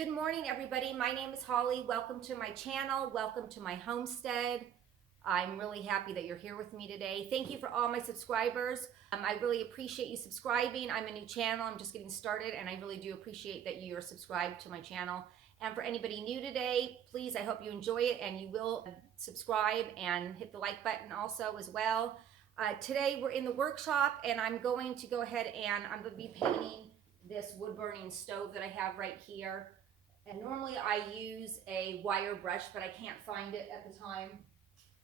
Good morning, everybody. My name is Holly. Welcome to my channel. Welcome to my homestead. I'm really happy that you're here with me today. Thank you for all my subscribers. I really appreciate you subscribing. I'm a new channel. I'm just getting started, and I really do appreciate that you are subscribed to my channel. And for anybody new today, please, I hope you enjoy it, and you will subscribe and hit the like button also as well. Today, we're in the workshop, and I'm going to go ahead and I'm going to be painting this wood-burning stove that I have right here. And normally I use a wire brush, but I can't find it at the time.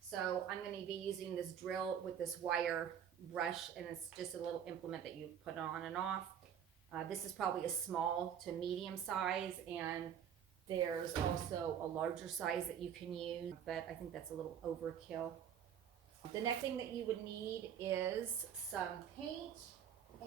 So I'm going to be using this drill with this wire brush, and it's just a little implement that you put on and off. This is probably a small to medium size, and there's also a larger size that you can use, but I think that's a little overkill. The next thing that you would need is some paint.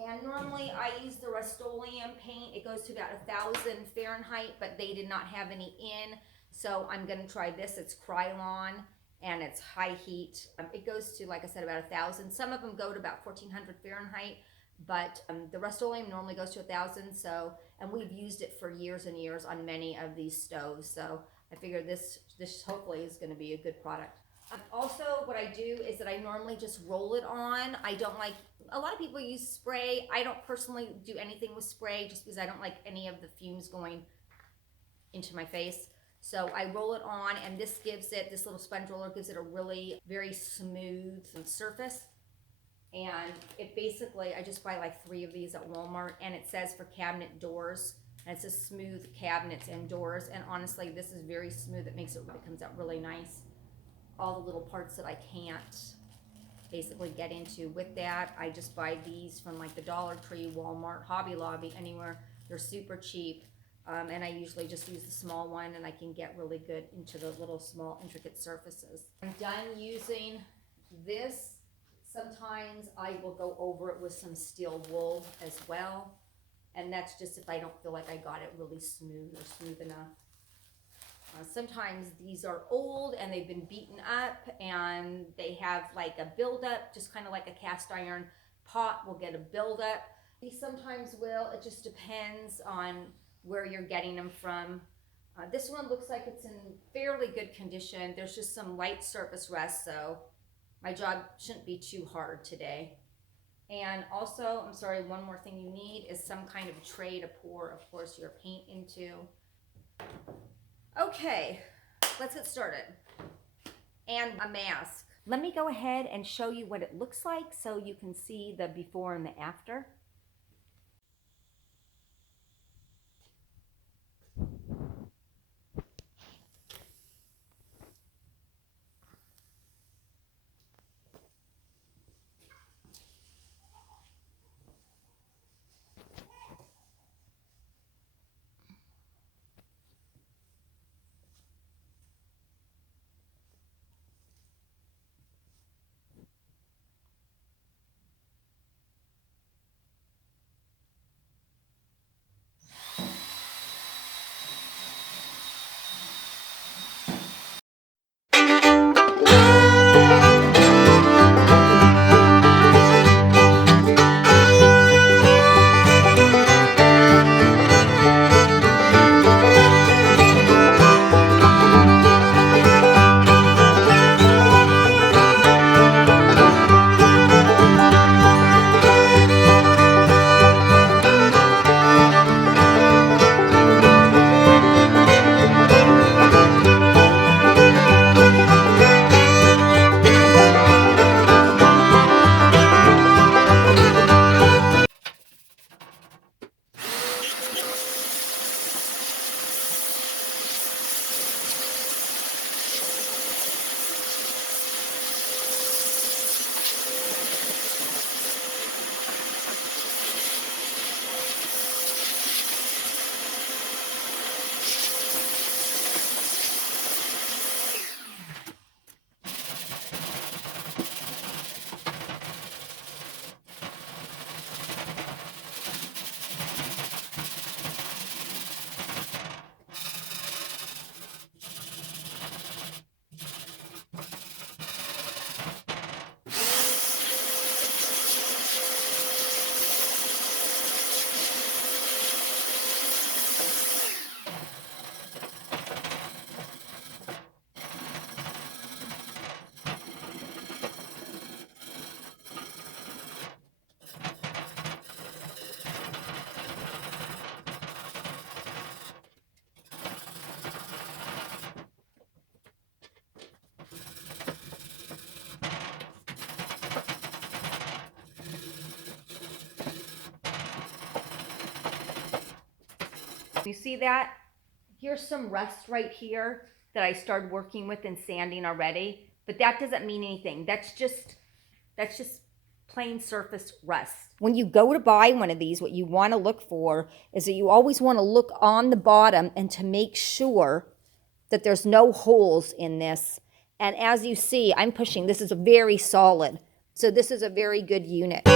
And normally I use the Rust-Oleum paint. It goes to about 1,000 Fahrenheit, but they did not have any in. So I'm gonna try this. It's Krylon and it's high heat. It goes to, like I said, about 1,000. Some of them go to about 1,400 Fahrenheit, but the Rust-Oleum normally goes to 1,000. So, and we've used it for years and years on many of these stoves. So I figure this hopefully is gonna be a good product. Also, what I do is that I normally just roll it on. I don't like, a lot of people use spray. I don't personally do anything with spray just because I don't like any of the fumes going into my face. So I roll it on, and this gives it, this little sponge roller gives it a really very smooth surface. And it basically, I just buy like 3 of these at Walmart, and it says for cabinet doors. And it says smooth cabinets and doors. And honestly, this is very smooth. It makes it, it comes out really nice. All the little parts that I can't basically get into with that. I just buy these from like the Dollar Tree, Walmart, Hobby Lobby, anywhere. They're super cheap. And I usually just use the small one, and I can get really good into the little small intricate surfaces. I'm done using this. Sometimes I will go over it with some steel wool as well. And that's just if I don't feel like I got it really smooth or smooth enough. Sometimes these are old and they've been beaten up and they have like a buildup, just kind of like a cast iron pot will get a buildup. These sometimes will, it just depends on where you're getting them from. This one looks like it's in fairly good condition. There's just some light surface rust, so my job shouldn't be too hard today. And also, I'm sorry, one more thing you need is some kind of tray to pour, of course, your paint into. Okay, let's get started. And a mask. Let me go ahead and show you what it looks like so you can see the before and the after. You see that? Here's some rust right here that I started working with and sanding already, but that doesn't mean anything. That's just plain surface rust. When you go to buy one of these, what you want to look for is that you always want to look on the bottom and to make sure that there's no holes in this. And as you see, I'm pushing, this is a very solid. So this is a very good unit.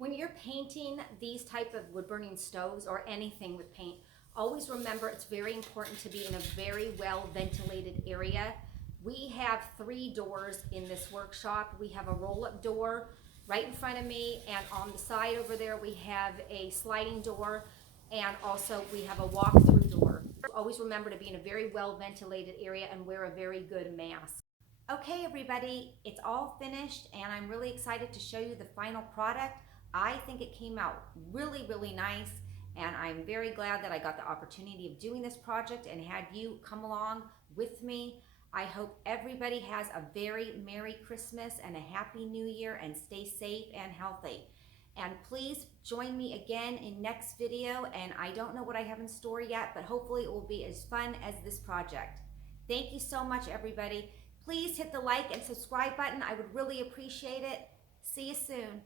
When you're painting these type of wood burning stoves or anything with paint, always remember it's very important to be in a very well ventilated area. We have 3 doors in this workshop. We have a roll-up door right in front of me, and on the side over there we have a sliding door, and also we have a walk-through door. Always remember to be in a very well ventilated area and wear a very good mask. Okay everybody, it's all finished and I'm really excited to show you the final product. I think it came out really, really nice, and I'm very glad that I got the opportunity of doing this project and had you come along with me. I hope everybody has a very Merry Christmas and a Happy New Year, and stay safe and healthy. And please join me again in next video, and I don't know what I have in store yet, but hopefully it will be as fun as this project. Thank you so much everybody. Please hit the like and subscribe button. I would really appreciate it. See you soon.